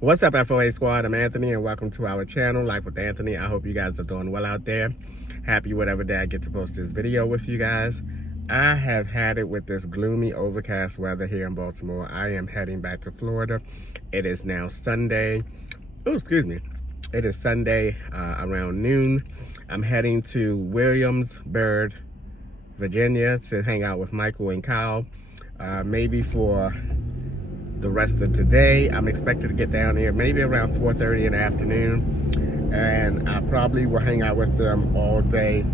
What's up, FOA squad? I'm Anthony and welcome to our channel, Life with Anthony. I hope you guys are doing well out there. Happy whatever day I get to post this video with you guys. I have had it with this gloomy, overcast weather here in Baltimore. I am heading back to Florida. It is now Sunday. Oh, excuse me. It is Sunday around noon. I'm heading to Williamsburg, Virginia to hang out with Michael and Kyle. Maybe for the rest of today. I'm expected to get down here maybe around 4:30 in the afternoon, and I probably will hang out with them all day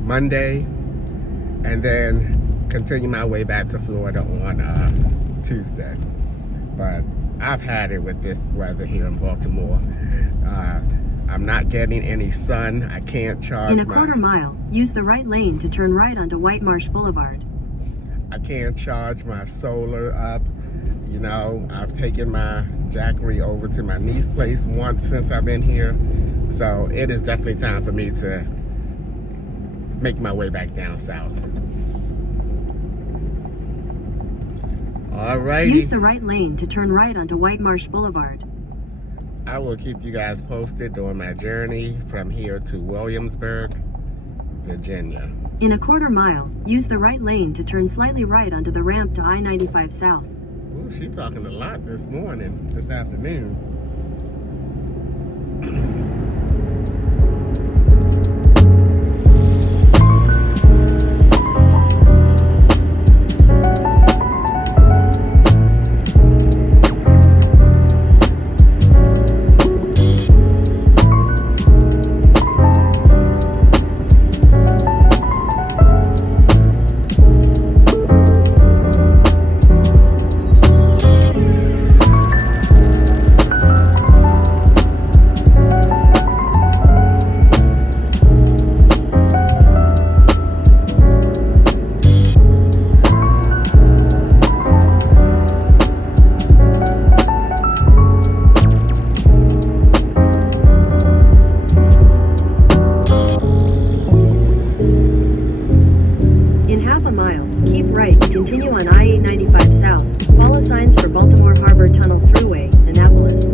Monday, and then continue my way back to Florida on Tuesday. But I've had it with this weather here in Baltimore. I'm not getting any sun. I can't charge In a quarter mile, use the right lane to turn right onto White Marsh Boulevard. I can't charge my solar up. You know, I've taken my Jackery over to my niece's place once since I've been here. So it is definitely time for me to make my way back down south. Alrighty. Use the right lane to turn right onto White Marsh Boulevard. I will keep you guys posted on my journey from here to Williamsburg, Virginia. In a quarter mile, use the right lane to turn slightly right onto the ramp to I-95 South. Ooh, she's talking a lot this afternoon. Continue on I-95 South. Follow signs for Baltimore Harbor Tunnel Thruway, Annapolis.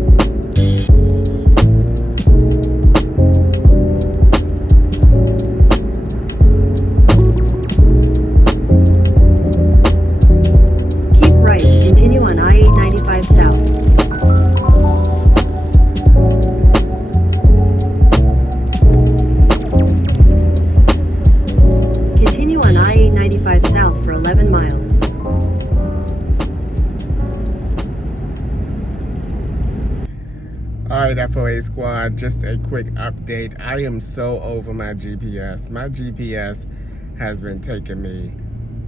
Keep right, continue on I-95 South. Continue on I-95 South for 11 miles. Alright, FOA squad, just a quick update. I am so over my GPS. My GPS has been taking me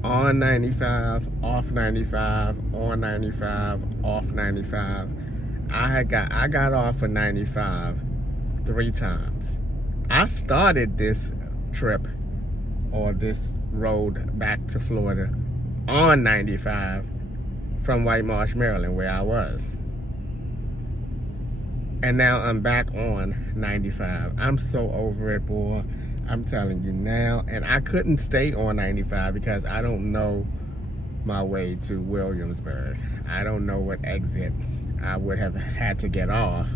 on 95, off 95, on 95, off 95. I got off of 95 3 times. I started this trip or this road back to Florida on 95 from White Marsh, Maryland, where I was. And now I'm back on 95. I'm so over it, boy. I'm telling you now. And I couldn't stay on 95 because I don't know my way to Williamsburg. I don't know what exit I would have had to get off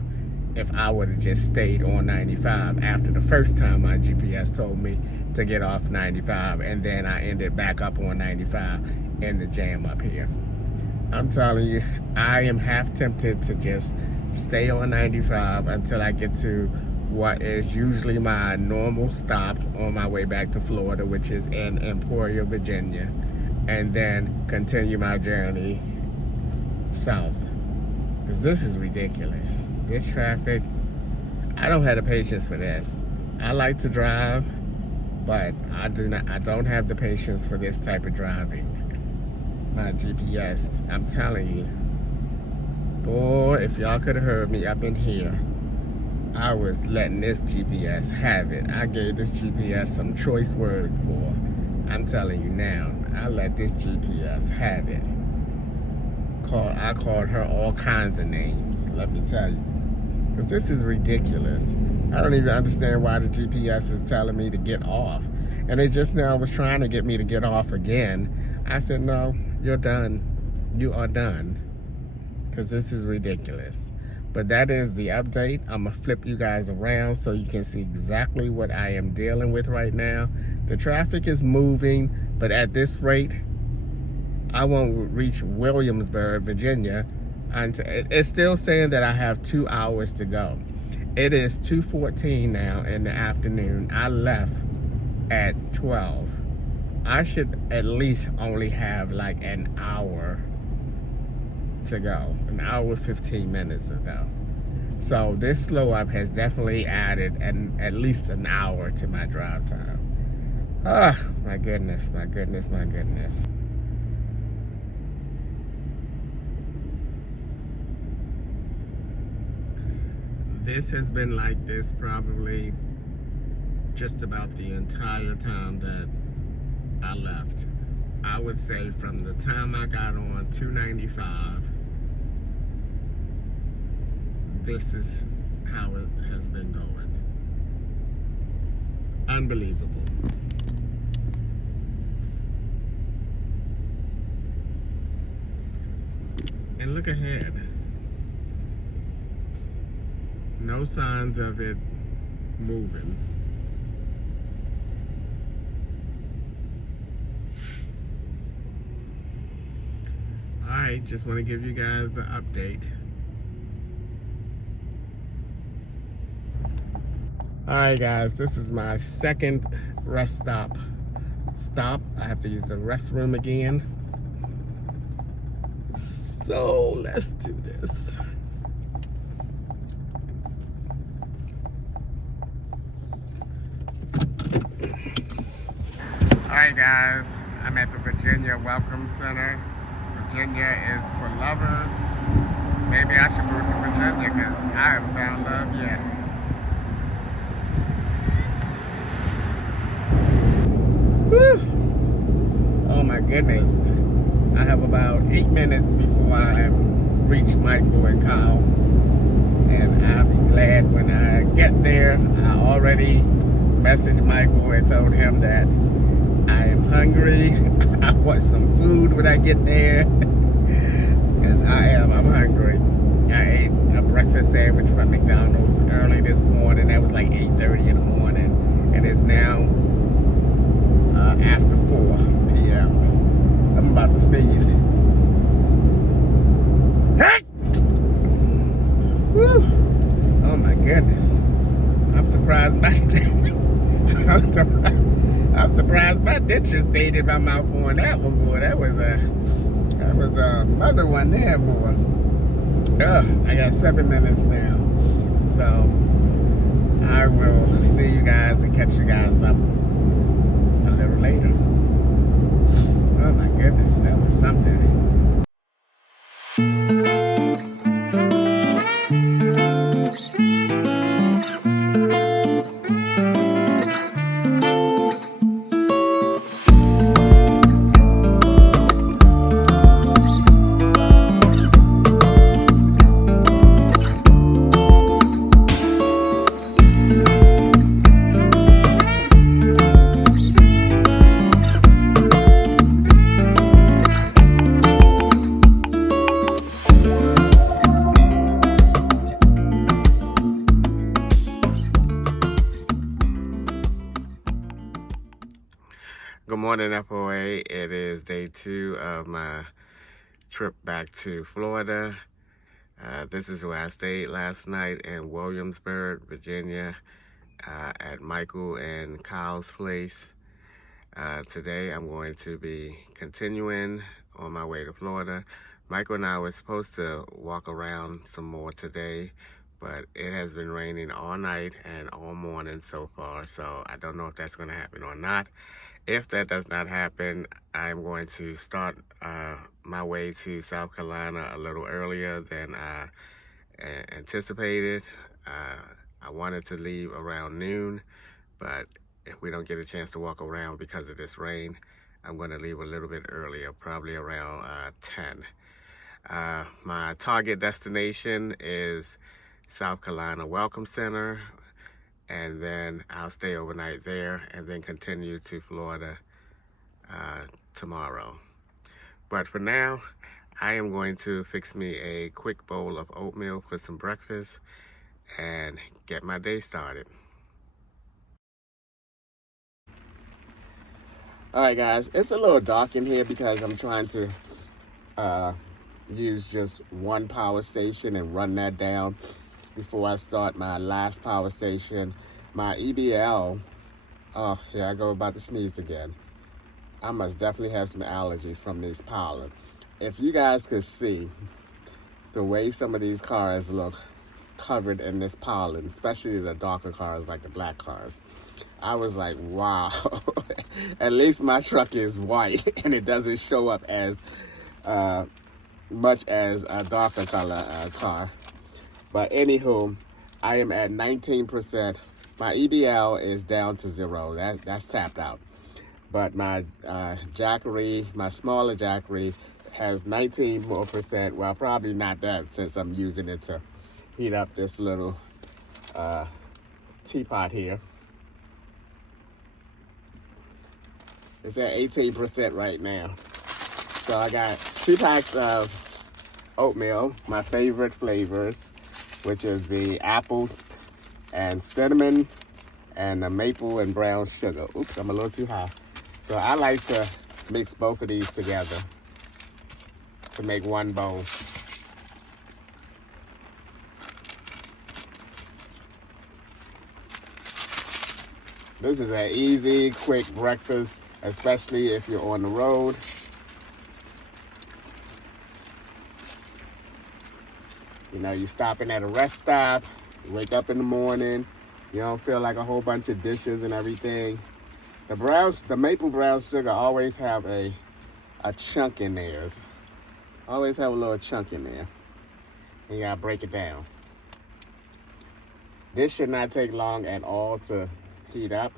if I would have just stayed on 95 after the first time my GPS told me to get off 95, and then I ended back up on 95 in the jam up here. I'm telling you, I am half tempted to just stay on 95 until I get to what is usually my normal stop on my way back to Florida, which is in Emporia, Virginia, and then continue my journey south. Because this is ridiculous. This traffic, I don't have the patience for this. I like to drive, but I don't have the patience for this type of driving. My GPS, I'm telling you, boy, if y'all could have heard me up in here, I was letting this GPS have it. I gave this GPS some choice words, boy. I'm telling you now, I let this GPS have it. I called her all kinds of names, let me tell you. Because this is ridiculous. I don't even understand why the GPS is telling me to get off. And it just now was trying to get me to get off again. I said, no, you're done. You are done. Because this is ridiculous. But that is the update. I'm going to flip you guys around so you can see exactly what I am dealing with right now. The traffic is moving, but at this rate, I won't reach Williamsburg, Virginia. It's still saying that I have 2 hours to go. It is 2:14 now in the afternoon. I left at 12. I should at least only have like an hour to go. An hour 15 minutes to go. So this slow up has definitely added at least an hour to my drive time. Oh, my goodness, my goodness, my goodness. This has been like this probably just about the entire time that I left. I would say from the time I got on 295, this is how it has been going. Unbelievable. And look ahead. No signs of it moving. Alright, just want to give you guys the update. Alright guys, this is my second rest stop. I have to use the restroom again. So let's do this. Alright guys, I'm at the Virginia Welcome Center. Virginia is for lovers. Maybe I should move to Virginia because I haven't found love yet. Woo! Oh my goodness. I have about 8 minutes before I reach Michael and Kyle. And I'll be glad when I get there. I already messaged Michael and told him that I am hungry. I want some food when I get there. Because I'm hungry. I ate a breakfast sandwich from McDonald's early this morning. That was like 8:30 in the morning. And it's now after 4 p.m. I'm about to sneeze. Woo! Oh my goodness. I'm surprised by I'm surprised my dentures stayed in my mouth on that one, boy. That was a mother one there, boy. I got 7 minutes now. So I will see you guys and catch you guys up a little later. Oh my goodness, that was something. Good morning, FOA. It is day 2 of my trip back to Florida. This is where I stayed last night in Williamsburg, Virginia, at Michael and Kyle's place. Today I'm going to be continuing on my way to Florida. Michael and I were supposed to walk around some more today, but it has been raining all night and all morning so far, so I don't know if that's going to happen or not. If that does not happen, I'm going to start my way to South Carolina a little earlier than I anticipated. I wanted to leave around noon, but if we don't get a chance to walk around because of this rain, I'm going to leave a little bit earlier, probably around 10. My target destination is South Carolina Welcome Center, and then I'll stay overnight there and then continue to Florida tomorrow. But for now, I am going to fix me a quick bowl of oatmeal for some breakfast and get my day started. All right, guys, it's a little dark in here because I'm trying to use just one power station and run that down before I start my last power station. My EBL, oh, here I go about to sneeze again. I must definitely have some allergies from this pollen. If you guys could see the way some of these cars look covered in this pollen, especially the darker cars like the black cars, I was like, wow. At least my truck is white and it doesn't show up as much as a darker color car. But anywho, I am at 19%. My EBL is down to 0. That's tapped out. But my Jackery, my smaller Jackery, has 19 more percent. Well, probably not that since I'm using it to heat up this little teapot here. It's at 18% right now. So I got 2 packs of oatmeal, my favorite flavors, which is the apple and cinnamon and the maple and brown sugar. Oops, I'm a little too high. So I like to mix both of these together to make one bowl. This is an easy, quick breakfast, especially if you're on the road. You know, you're stopping at a rest stop, you wake up in the morning, you don't feel like a whole bunch of dishes and everything. The maple brown sugar always have a chunk in there. Always have a little chunk in there. And you gotta break it down. This should not take long at all to heat up.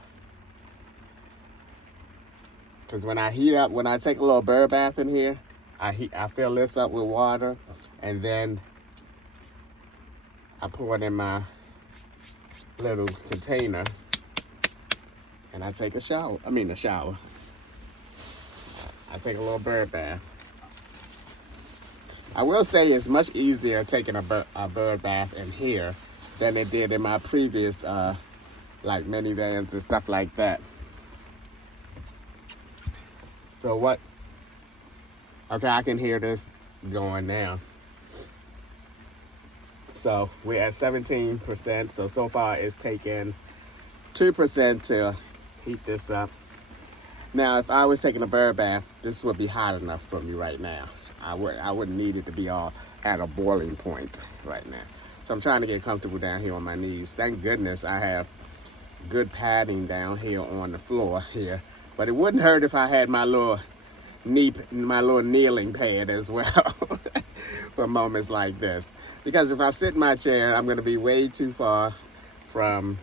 Because when I take a little bird bath in here, I fill this up with water, and then I pour it in my little container, and I take a shower. I take a little bird bath. I will say it's much easier taking a bird bath in here than it did in my previous like minivans and stuff like that. So what? Okay, I can hear this going now. So we're at 17%. So far it's taken 2% to heat this up. Now, if I was taking a bird bath, this would be hot enough for me right now. I wouldn't need it to be all at a boiling point right now. So I'm trying to get comfortable down here on my knees. Thank goodness I have good padding down here on the floor here. But it wouldn't hurt if I had my little kneeling pad as well for moments like this. Because if I sit in my chair, I'm going to be way too far from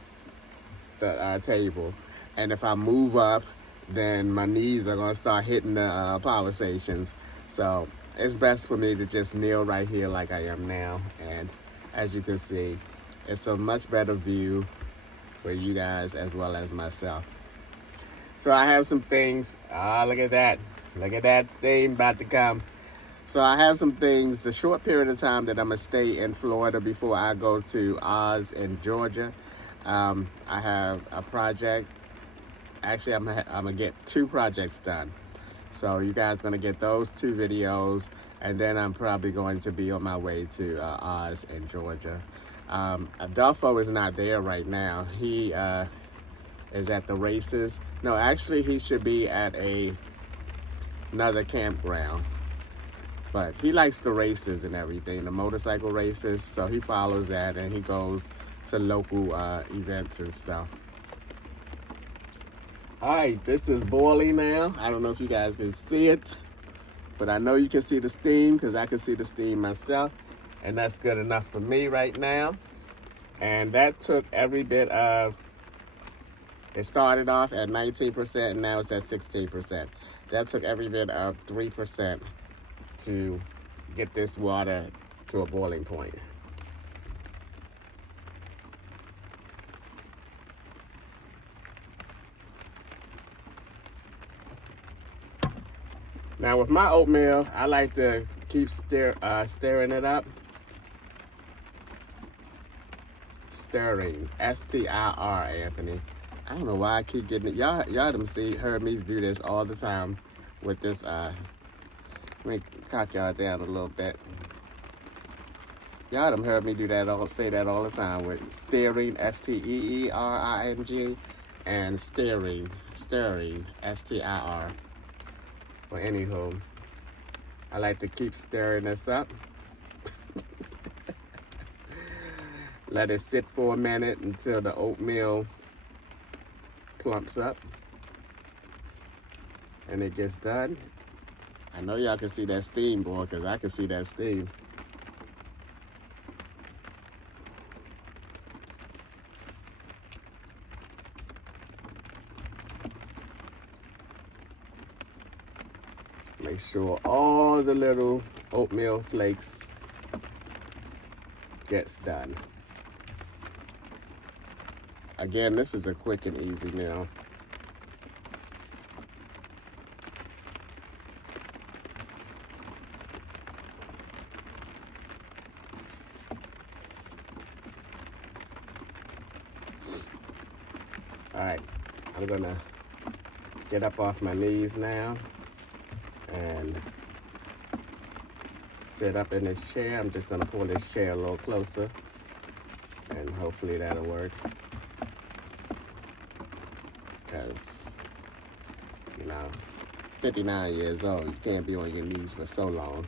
the table. And if I move up, then my knees are going to start hitting the power stations. So it's best for me to just kneel right here like I am now. And as you can see, it's a much better view for you guys as well as myself. So I have some things. Look at that. Look at that steam about to come. So I have some things, the short period of time that I'm going to stay in Florida before I go to Oz in Georgia. I have a project. Actually, I'm going to get 2 projects done. So you guys are going to get those 2 videos. And then I'm probably going to be on my way to Oz in Georgia. Adolfo is not there right now. He is at the races. No, actually, he should be at another campground. But he likes the races and everything, the motorcycle races. So he follows that and he goes to local events and stuff. All right, this is boiling now. I don't know if you guys can see it, but I know you can see the steam because I can see the steam myself. And that's good enough for me right now. And that took every bit of, it started off at 19% and now it's at 16%. That took every bit of 3% to get this water to a boiling point. Now with my oatmeal, I like to keep stirring it up. Stirring, S-T-I-R, Anthony. I don't know why I keep getting it. Y'all heard me do this all the time with this. Let me cock y'all down a little bit. Y'all done heard me do that, say that all the time with stirring, S-T-E-E-R-I-N-G, and stirring, S-T-I-R. Well, anywho, I like to keep stirring this up. Let it sit for a minute until the oatmeal plumps up and it gets done. I know y'all can see that steam, boy, because I can see that steam. Make sure all the little oatmeal flakes gets done. Again, this is a quick and easy meal. All right, I'm gonna get up off my knees now and sit up in this chair. I'm just gonna pull this chair a little closer and hopefully that'll work. Because, 59 years old, you can't be on your knees for so long.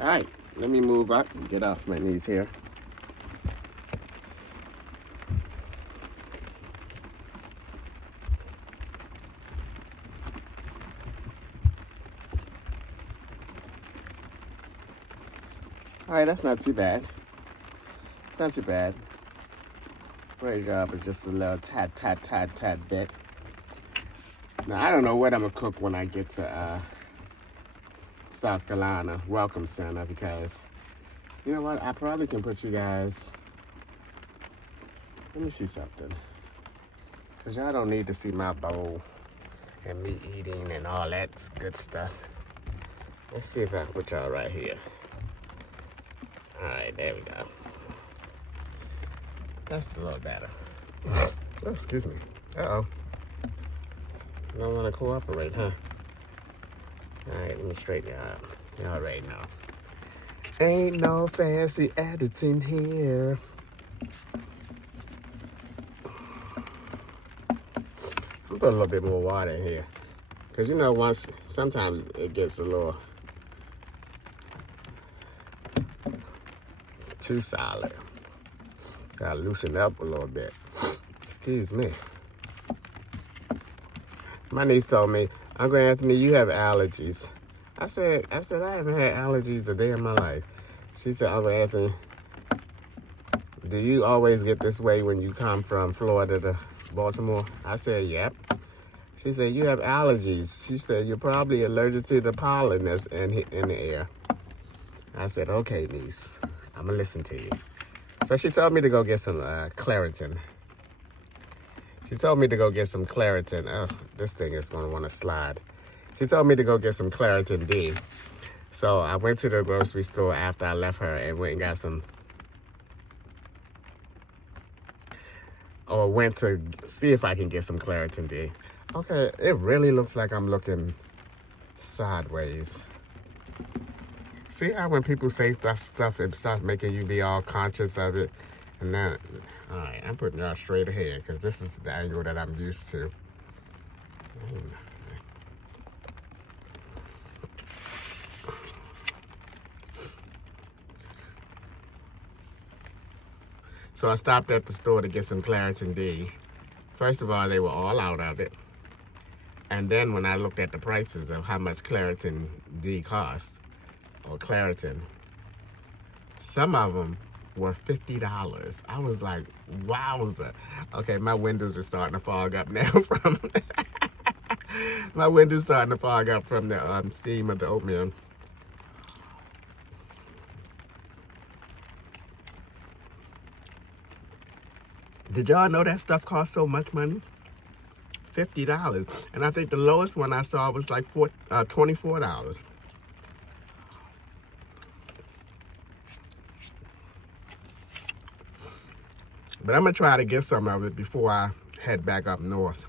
All right, let me move up and get off my knees here. All right, that's not too bad. Not too bad. Raise you up just a little tad bit. Now, I don't know what I'm going to cook when I get to South Carolina Welcome Center, because, you know what, I probably can put you guys, let me see something. Because y'all don't need to see my bowl and me eating and all that good stuff. Let's see if I can put y'all right here. All right, there we go. That's a little better. Oh, excuse me. Uh-oh. Don't want to cooperate, huh? All right, let me straighten you out. You already know. Ain't no fancy edits in here. I'll put a little bit more water in here. Because, sometimes it gets a little too solid. Gotta loosen up a little bit. Excuse me. My niece told me, Uncle Anthony, you have allergies. I said, I haven't had allergies a day in my life. She said, Uncle Anthony, do you always get this way when you come from Florida to Baltimore? I said, yep. She said, you have allergies. She said, you're probably allergic to the pollen that's in the air. I said, okay, niece, I'm gonna listen to you. So she told me to go get some Claritin. She told me to go get some Claritin. Oh, this thing is going to want to slide. She told me to go get some Claritin D. So I went to the grocery store after I left her and went and got some. Or went to see if I can get some Claritin D. Okay, it really looks like I'm looking sideways. See how when people say that stuff, it starts making you be all conscious of it? And then, all right, I'm putting y'all straight ahead because this is the angle that I'm used to. So I stopped at the store to get some Claritin D. First of all, they were all out of it. And then when I looked at the prices of how much Claritin D costs, or Claritin, some of them were $50. I was like, wowza. Okay, my windows are starting to fog up now from my windows starting to fog up from the steam of the oatmeal. Did y'all know that stuff costs so much money? $50. And I think the lowest one I saw was like $24. But I'm going to try to get some of it before I head back up north,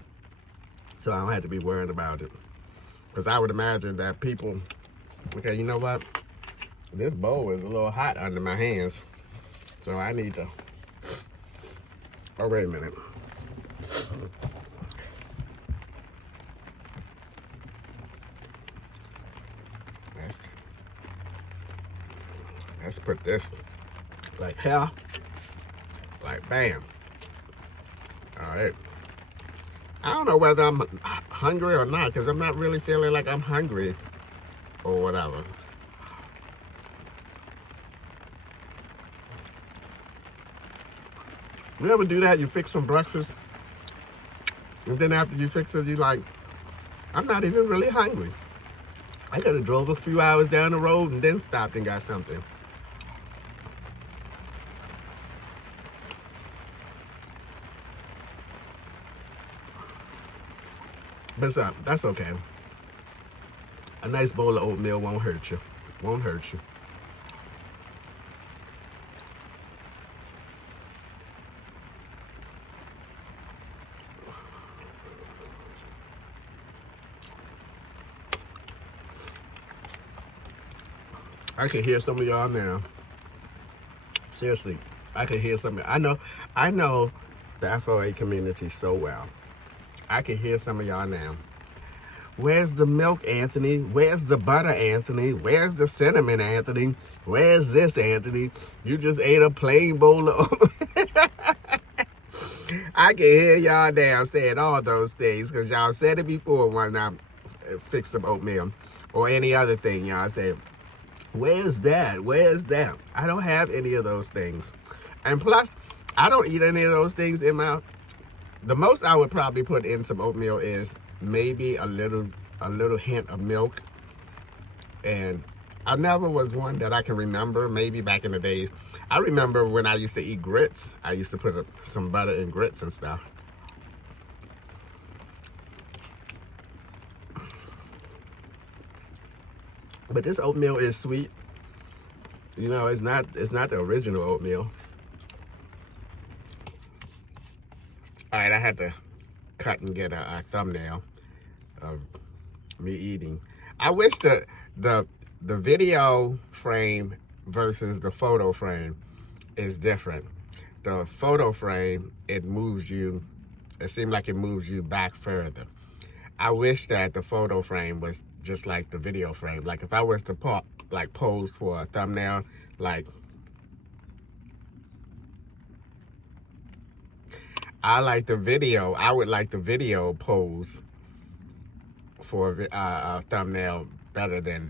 so I don't have to be worried about it. Because I would imagine that people, okay, you know what? This bowl is a little hot under my hands, so I need to, oh, wait a minute. Let's put this like here, like bam. All right. I don't know whether I'm hungry or not, because I'm not really feeling like I'm hungry or whatever. You ever do that? You fix some breakfast, and then after you fix it, you like, I'm not even really hungry. I could have drove a few hours down the road and then stopped and got something. But that's okay. A nice bowl of oatmeal won't hurt you. Won't hurt you. I can hear some of y'all now. Seriously, I can hear some. I know the FOA community so well. I can hear some of y'all now. Where's the milk, Anthony? Where's the butter, Anthony? Where's the cinnamon, Anthony? Where's this, Anthony? You just ate a plain bowl of... I can hear y'all now saying all those things, because y'all said it before when I fixed some oatmeal or any other thing. Y'all said, where's that? Where's that? I don't have any of those things. And plus, I don't eat any of those things in my... The most I would probably put in some oatmeal is maybe a little hint of milk. And I never was one that I can remember, maybe back in the days. I remember when I used to eat grits, I used to put some butter in grits and stuff. But this oatmeal is sweet. You know, it's not the original oatmeal. All right, I had to cut and get a thumbnail of me eating. I wish the video frame versus the photo frame is different. The photo frame, it seemed like it moves you back further. I wish that the photo frame was just like the video frame. Like if I was to pose for a thumbnail, like I would like the video pose for a thumbnail better than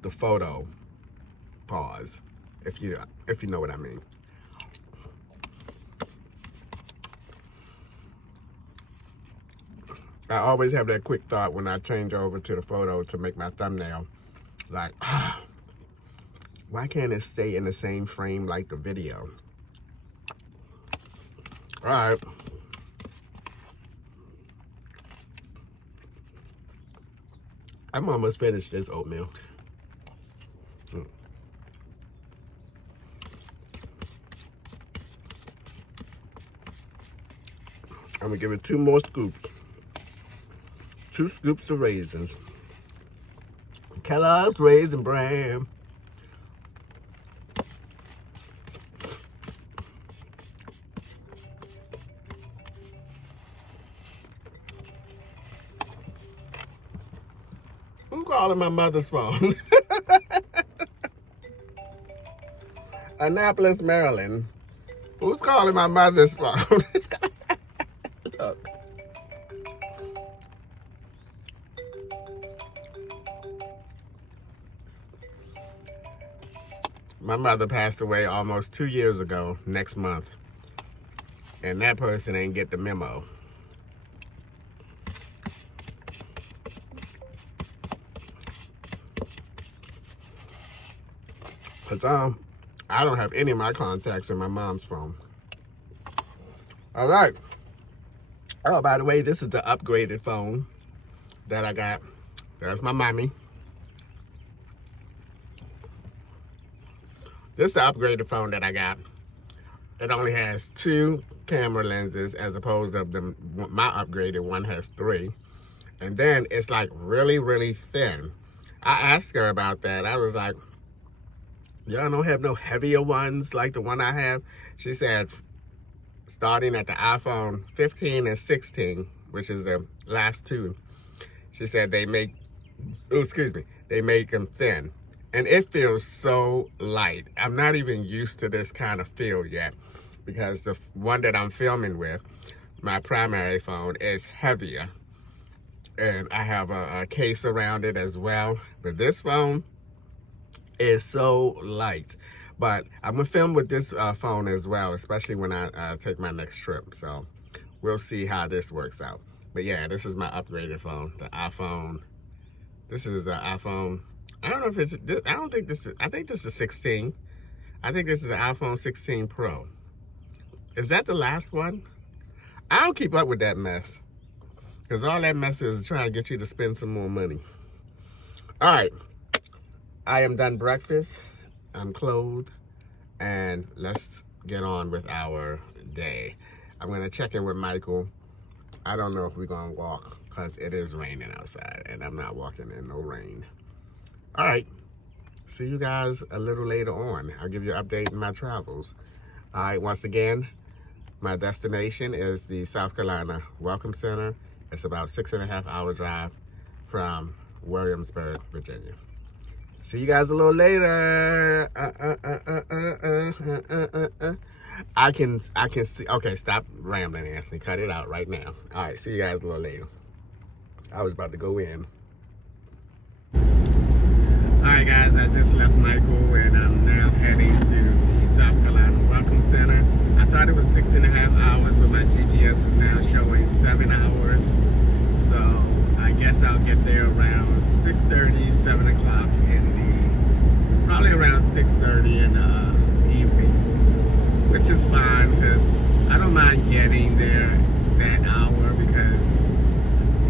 the photo pause, if you know what I mean. I always have that quick thought when I change over to the photo to make my thumbnail, like, why can't it stay in the same frame like the video? All right. I'm almost finished this oatmeal. I'm gonna give it 2 more scoops. 2 scoops of raisins. Kellogg's Raisin Bran. Who's calling my mother's phone? Annapolis, Maryland. Who's calling my mother's phone? Look. My mother passed away almost 2 years ago, next month. And that person ain't get the memo. Because I don't have any of my contacts in my mom's phone. All right. Oh, by the way, this is the upgraded phone that I got. There's my mommy. This is the upgraded phone that I got. It only has 2 camera lenses as opposed to my upgraded one has 3. And then it's like really, really thin. I asked her about that. I was like, y'all don't have no heavier ones like the one I have? She said, starting at the iPhone 15 and 16, which is the last 2, she said they make, oh, excuse me, they make them thin. And it feels so light. I'm not even used to this kind of feel yet because the one that I'm filming with, my primary phone, is heavier. And I have a case around it as well. But this phone is so light. But I'm gonna film with this phone as well, especially when I take my next trip. So we'll see how this works out. But yeah, this is my upgraded phone, the iPhone. This is the iPhone. I don't know if it's, I don't think this is, I think this is 16. I think this is the iPhone 16 Pro. Is that the last one? I don't keep up with that mess. Because all that mess is trying to get you to spend some more money. All right. I am done breakfast. I'm clothed. And let's get on with our day. I'm going to check in with Michael. I don't know if we're going to walk because it is raining outside. And I'm not walking in no rain. All right. See you guys a little later on. I'll give you an update in my travels. All right. Once again, my destination is the South Carolina Welcome Center. It's about 6.5 hour drive from Williamsburg, Virginia. See you guys a little later. I can see. Okay, stop rambling, Anthony. Cut it out right now. All right, see you guys a little later. I was about to go in. All right, guys, I just left Michael and I'm now heading to the South Carolina Welcome Center. I thought it was 6.5 hours, but my GPS is now showing 7 hours. So I guess I'll get there around 6:30, 7 o'clock probably around 6:30 in the evening, which is fine because I don't mind getting there that hour because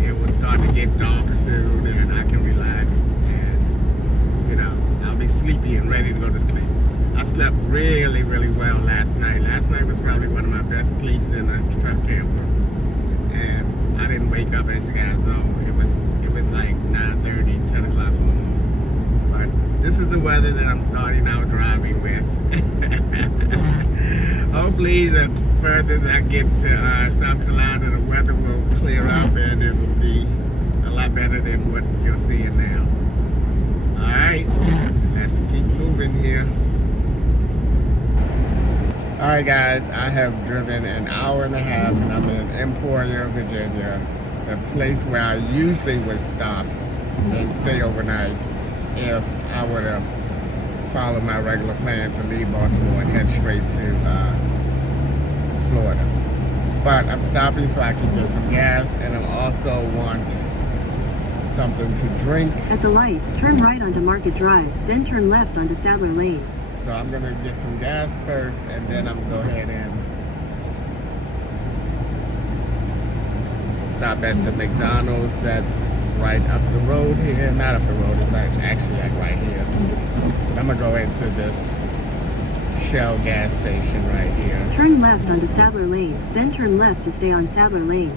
it will start to get dark soon and I can relax and, you know, I'll be sleepy and ready to go to sleep. I slept really, really well last night. Last night was probably one of my best sleeps in a truck camper. And I didn't wake up, as you guys know. It was like 9:30, 10 o'clock almost. But this is the weather that I'm starting out driving with. Hopefully the furthest I get to South Carolina, the weather will clear up and it will be a lot better than what you're seeing now. All right, let's keep moving here. All right, guys, I have driven an hour and a half and I'm in Emporia, Virginia, the place where I usually would stop and stay overnight if I were to follow my regular plan to leave Baltimore and head straight to Florida. But I'm stopping so I can get some gas and I also want something to drink. At the light, turn right onto Market Drive, then turn left onto Sadler Lane. So I'm gonna get some gas first and then I'm gonna go ahead and stop at the McDonald's that's right up the road here. Not up the road, it's actually like right here. I'm gonna go into this Shell gas station right here. Turn left onto Sadler Lane, then turn left to stay on Sadler Lane.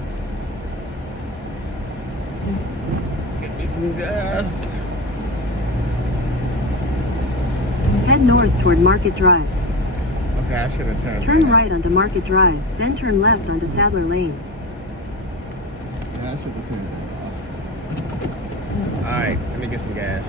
Get me some gas. Head north toward Market Drive. Okay, I should have turned. Turn right onto Market Drive, then turn left onto Sadler Lane. I should have turned that off. Alright, let me get some gas.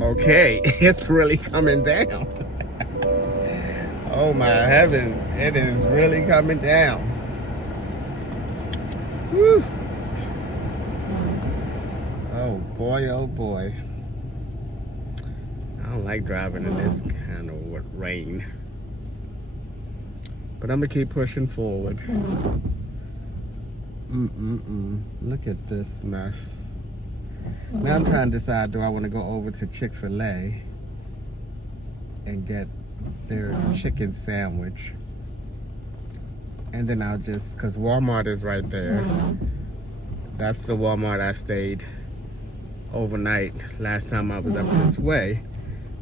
Okay, it's really coming down. Oh my heaven, it is really coming down. Woo. Oh boy, oh boy. I don't like driving in this kind of rain. But I'm gonna keep pushing forward. Look at this mess. Now I'm trying to decide, do I want to go over to Chick-fil-A and get their chicken sandwich? And then I'll just, because Walmart is right there. That's the Walmart I stayed overnight last time I was up this way.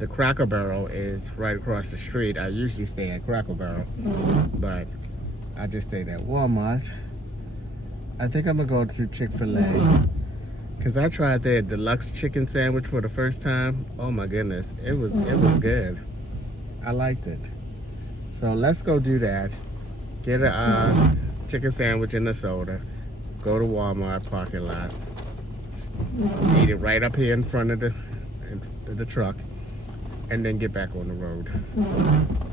The Cracker Barrel is right across the street. I usually stay at Cracker Barrel, but I just stayed at Walmart. I think I'm gonna go to Chick-fil-A because I tried their deluxe chicken sandwich for the first time. Oh my goodness, it was good. I liked it. So let's go do that. Get a chicken sandwich and a soda. Go to Walmart parking lot. Eat it right up here in front of the truck, and then get back on the road.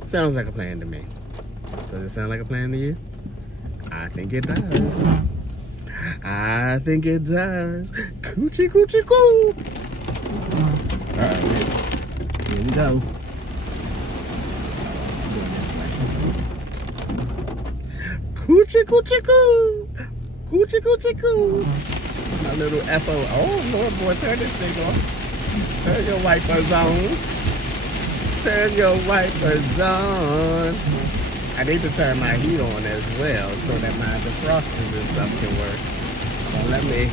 Sounds like a plan to me. Does it sound like a plan to you? I think it does. I think it does. Coochie coochie coo. Alright, here we go. Coochie coochie coo. Coochie coochie coo. My little FO. Oh Lord boy, turn this thing on. Turn your wipers on. Turn your wipers on. I need to turn my heat on as well so that my defrosters and stuff can work. So let me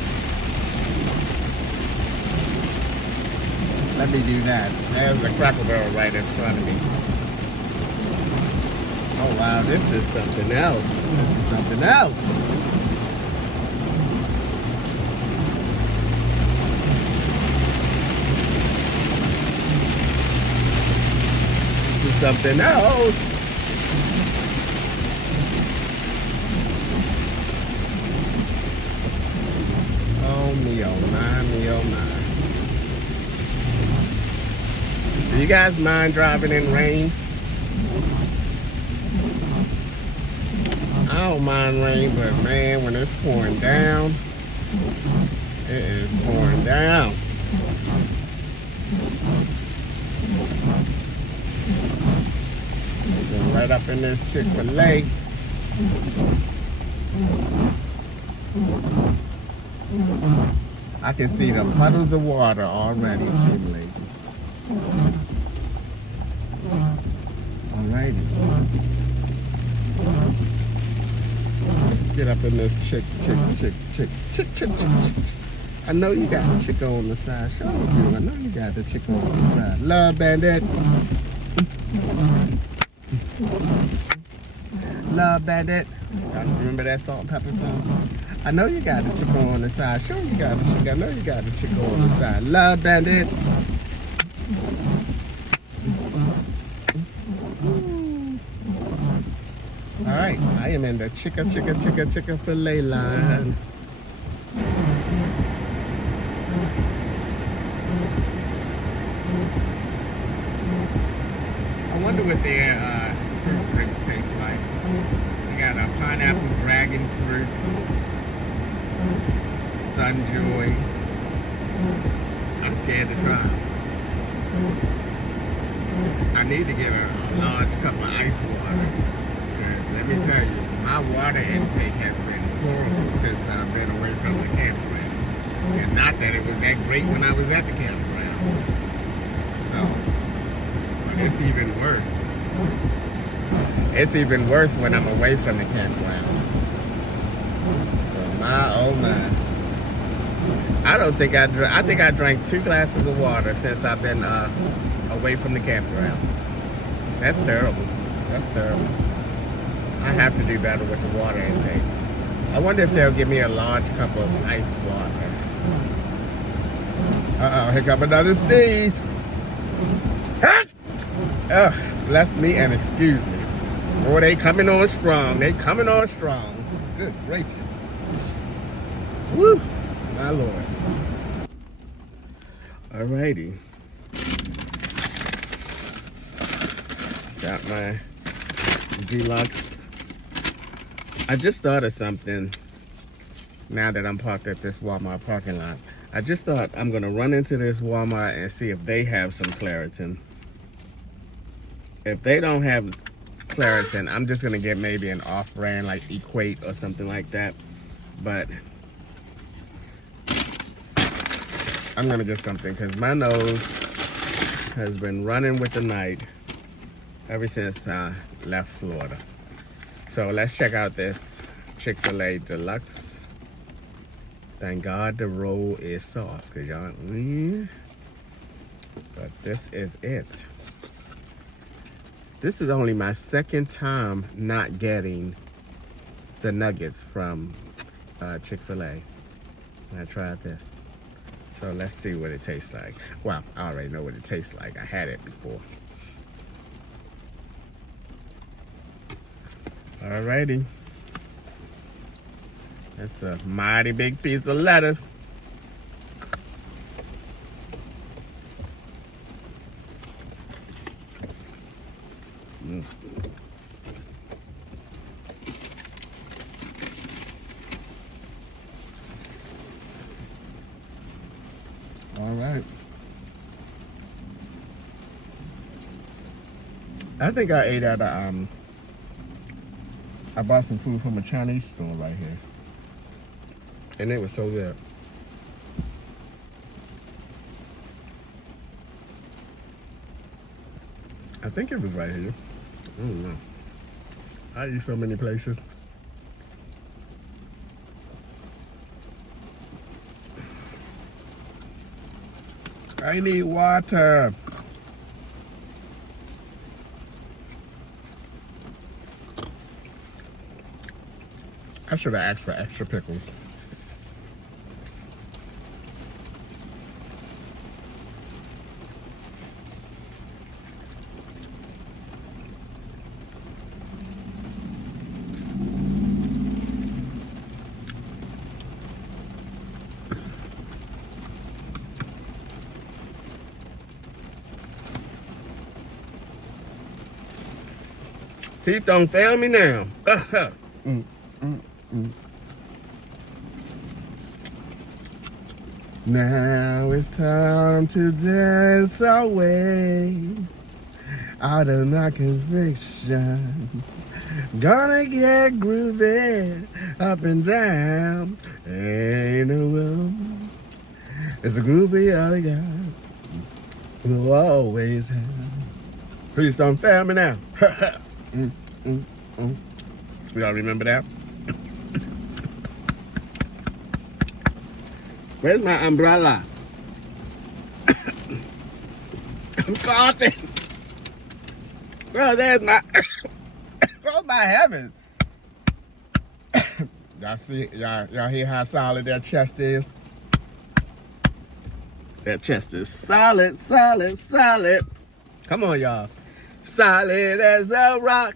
do that. There's a Cracker Barrel right in front of me. Oh wow, this is something else. This is something else. This is something else. Oh me, oh my, me, oh my. Do you guys mind driving in rain? I don't mind rain, but man, when it's pouring down, it is pouring down. Go right up in this Chick-fil-A. I can see the puddles of water already accumulating. Alrighty. Get up in this chick. I know you got the chick on the side. Show you. I know you got the chick on the side. Love Bandit. Love Bandit. Y'all remember that Salt and Pepper song? I know you got the chick on the side. Sure you got the chick. I know you got the chick on the side. Love Bandit. All right, I am in the Chick-fil-A line. I wonder what their fruit drinks taste like. They got a pineapple dragon fruit, Sunjoy. I'm scared to try. I need to get a large cup of ice water. Let me tell you, my water intake has been horrible since I've been away from the campground. And not that it was that great when I was at the campground. So, but it's even worse. It's even worse when I'm away from the campground. Oh my, oh my. I think I drank 2 glasses of water since I've been away from the campground. That's terrible. That's terrible. I have to do better with the water intake. I wonder if they'll give me a large cup of ice water. Uh-oh, here come another sneeze. Ah! Oh, bless me and excuse me. Boy, they coming on strong. They coming on strong. Good gracious. Woo, my Lord. Alrighty. Got my deluxe. I just thought of something now that I'm parked at this Walmart parking lot. I just thought I'm gonna run into this Walmart and see if they have some Claritin. If they don't have Claritin, I'm just gonna get maybe an off-brand like Equate or something like that. But I'm gonna get something because my nose has been running with the night ever since I left Florida. So let's check out this Chick-fil-A Deluxe. Thank God the roll is soft, cause y'all, but this is it. This is only my second time not getting the nuggets from Chick-fil-A. I tried this. So let's see what it tastes like. Well, I already know what it tastes like. I had it before. Alrighty. That's a mighty big piece of lettuce. All right. I think I ate at a, I bought some food from a Chinese store right here. And it was so good. I think it was right here. I don't know. I eat so many places. I need water. I should have asked for extra pickles. Teeth don't fail me now. Now it's time to dance away out of my conviction. Gonna get groovy up and down. Ain't no room. It's a groovy all God will always have. Please don't fail me now. Y'all remember that? Where's my umbrella? I'm coughing. Oh, there's my. Oh my heavens! Y'all see? Y'all hear how solid that chest is? That chest is solid, solid, solid. Come on, y'all. Solid as a rock.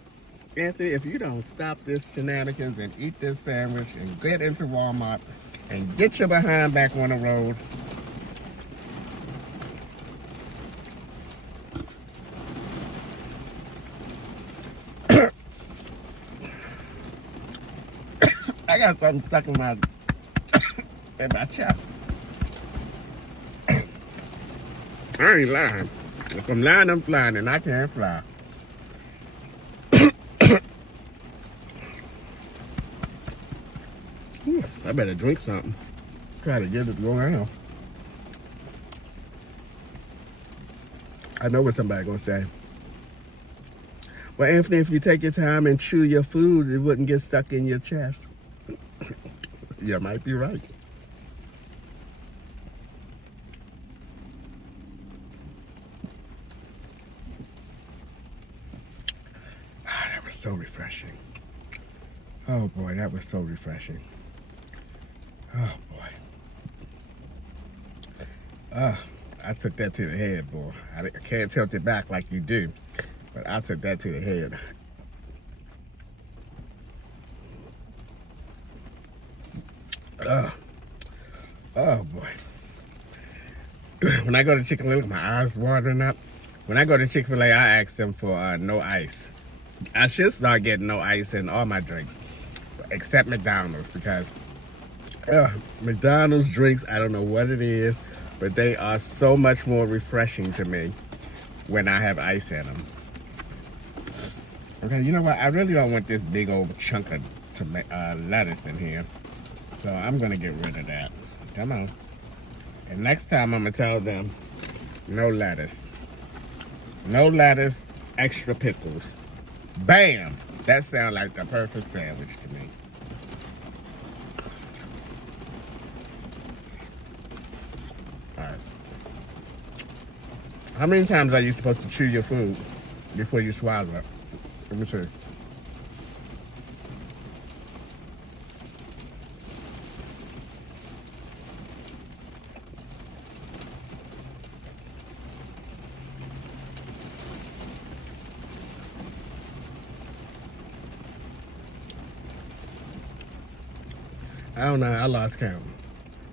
Anthony, if you don't stop this shenanigans and eat this sandwich and get into Walmart and get your behind back on the road. I got something stuck in my chest. I ain't lying. If I'm lying, I'm flying, and I can't fly. I better drink something. Try to get it going out. I know what somebody's gonna say. Well, Anthony, if you take your time and chew your food, it wouldn't get stuck in your chest. You might be right. Ah, that was so refreshing. Oh boy, that was so refreshing. Oh boy. I took that to the head, boy. I can't tilt it back like you do, but I took that to the head. Oh boy. When I go to Chicken Little, my eyes watering up. When I go to Chick-fil-A, I ask them for no ice. I should start getting no ice in all my drinks, except McDonald's, because McDonald's drinks, I don't know what it is, but they are so much more refreshing to me when I have ice in them. Okay, you know what? I really don't want this big old chunk of lettuce in here, so I'm gonna get rid of that. Come on. And next time I'm gonna tell them, no lettuce. No lettuce, extra pickles. Bam! That sounds like the perfect sandwich to me. Alright. How many times are you supposed to chew your food before you swallow it? Let me see. I don't know, I lost count.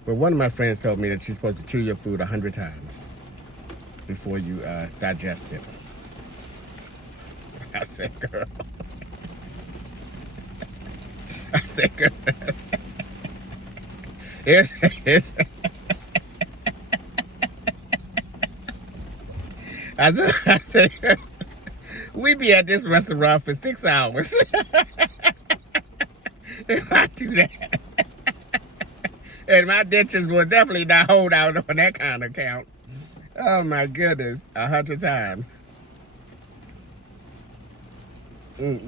But one of my friends told me that you're supposed to chew your food 100 times before you digest it. I said, girl. I said, girl. I said, girl, we be at this restaurant for 6 hours. If I do that. And my dentures will definitely not hold out on that kind of count. Oh my goodness, 100 times. We'll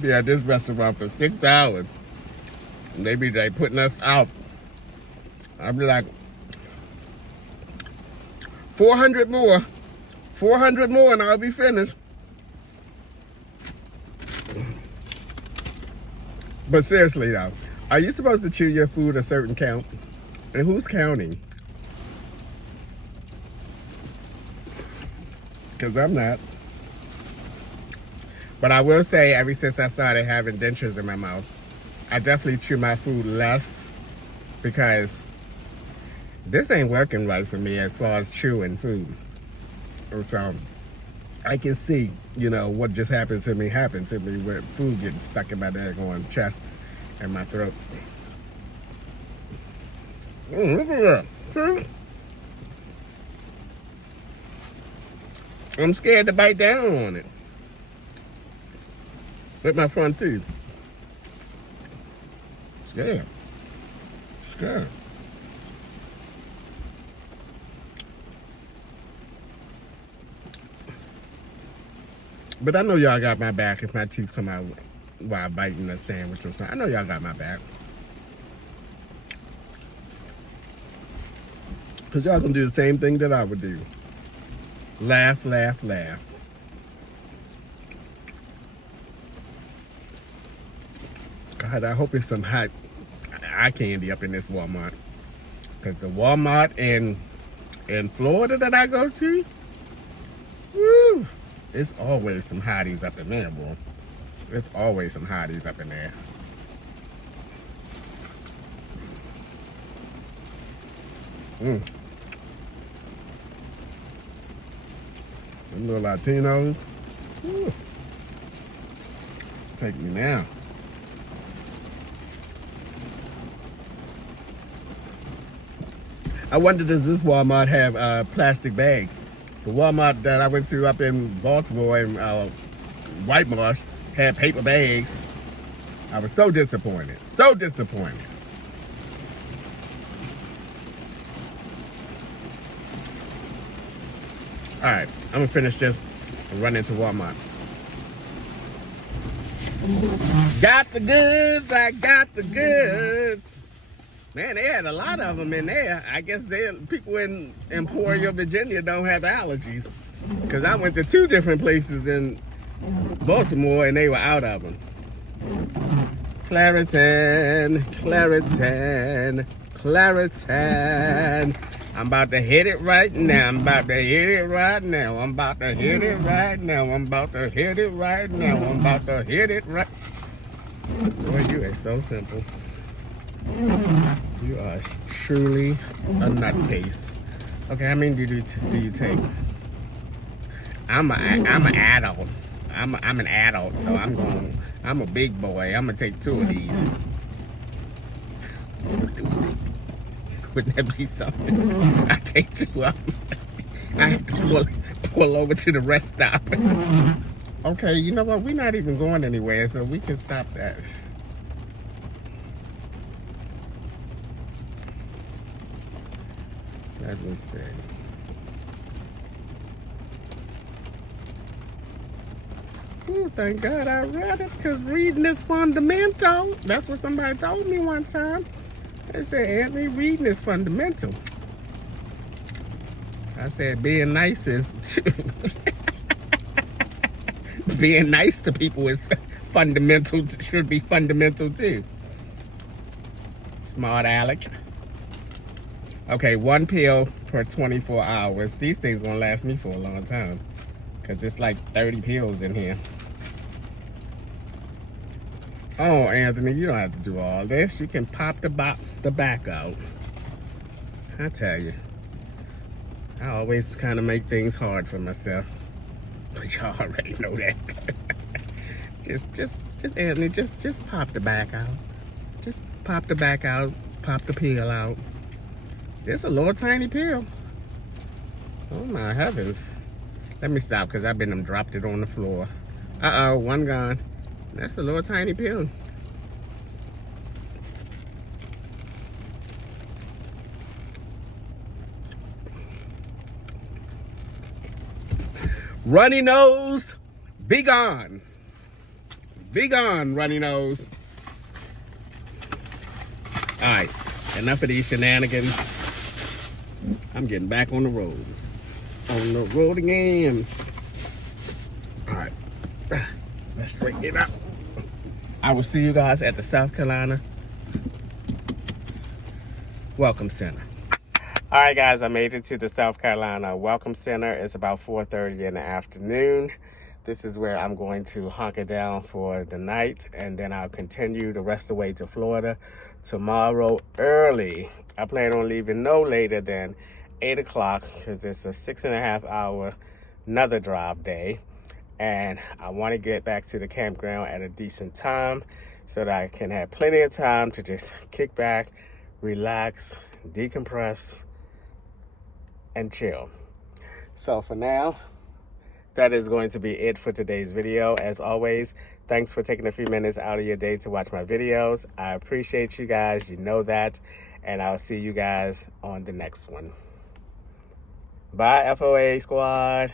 be at this restaurant for 6 hours. And they be like putting us out. I'll be like, 400 more. 400 more and I'll be finished. But seriously though, are you supposed to chew your food a certain count? And who's counting? Because I'm not. But I will say, ever since I started having dentures in my mouth, I definitely chew my food less, because this ain't working right for me as far as chewing food. So I can see, you know, what just happened to me with food getting stuck in my daggone chest and my throat. Look at that. See? I'm scared to bite down on it with my front teeth. Scared. Scared. But I know y'all got my back if my teeth come out while biting a sandwich or something. I know y'all got my back. Because y'all gonna do the same thing that I would do. Laugh, laugh, laugh. God, I hope it's some hot eye candy up in this Walmart. Because the Walmart in Florida that I go to, woo, it's always some hotties up in there, boy. There's always some hotties up in there. Them little Latinos. Woo. Take me now. I wonder, does this Walmart have plastic bags? The Walmart that I went to up in Baltimore and White Marsh had paper bags. I was so disappointed. So disappointed. All right, I'm gonna finish this and run into Walmart. Got the goods, I got the goods. Man, they had a lot of them in there. I guess people in Emporia, Virginia don't have allergies. Because I went to 2 different places in Baltimore and they were out of them. Claritin, Claritin, Claritin. I'm about to hit it right now. I'm about to hit it right now. I'm about to hit it right now. I'm about to hit it right now. I'm about to hit it right. Boy, you are so simple. You are truly a nutcase. Okay, how many do you take? I'm an adult. I'm an adult, so I'm a big boy. I'm gonna take 2 of these. Wouldn't that be something? I take 2 of them. I have to pull over to the rest stop. Okay, you know what? We're not even going anywhere, so we can stop that. Let me see. Oh, thank God I read it, because reading is fundamental. That's what somebody told me one time. They said, Anthony, reading is fundamental. I said, being nice is too. Being nice to people is fundamental, should be fundamental too. Smart Alec. Okay, 1 pill per 24 hours. These things gonna last me for a long time, because it's like 30 pills in here. Oh, Anthony, you don't have to do all this. You can pop the back out. I tell you, I always kind of make things hard for myself. But y'all already know that. just Anthony, just pop the back out. Just pop the back out, pop the pill out. It's a little tiny pill. Oh my heavens. Let me stop, because I've been dropped it on the floor. Uh-oh, one gone. That's a little tiny pill. Runny nose, be gone. Be gone, runny nose. All right, enough of these shenanigans. I'm getting back on the road. On the road again. All right, let's straighten it out. I will see you guys at the South Carolina Welcome Center. All right, guys, I made it to the South Carolina Welcome Center. It's about 4:30 in the afternoon. This is where I'm going to hunker down for the night, and then I'll continue the rest of the way to Florida tomorrow early. I plan on leaving no later than 8 o'clock, because it's a 6.5 hour another drive day. And I want to get back to the campground at a decent time so that I can have plenty of time to just kick back, relax, decompress, and chill. So for now, that is going to be it for today's video. As always, thanks for taking a few minutes out of your day to watch my videos. I appreciate you guys. You know that. And I'll see you guys on the next one. Bye, FOA squad.